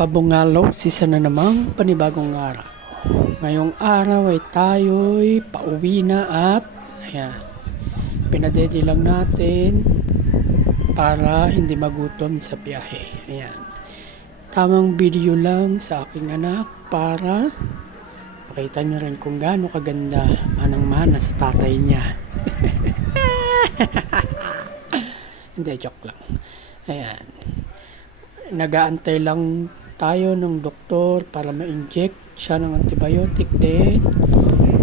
kabungalaw, isa na namang panibagong araw. Ngayong araw ay tayo'y pauwi na at ayan, pinadede lang natin para hindi magutom sa biyahe. Ayan. Tamang video lang sa aking anak para pakita nyo rin kung gaano kaganda manang-mana sa tatay niya. Hindi, joke lang. Ayan. Nag-aantay lang tayo ng doktor para ma-inject siya ng antibiotic. Then,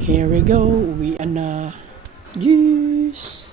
here we go. Uwian na. Jeez!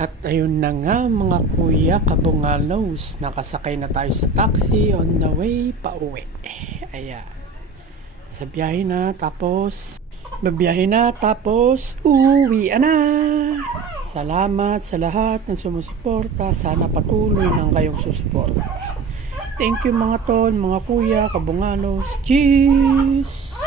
At ayun na nga mga kuya kabungalaws, nakasakay na tayo sa taxi on the way pauwi. Ayan. Sa biyahe na tapos babiyahe na tapos uwi na. Salamat sa lahat ng sumusuporta. Sana patuloy nang kayong susuporta. Thank you mga ton, mga kuya kabungalaws. Cheers!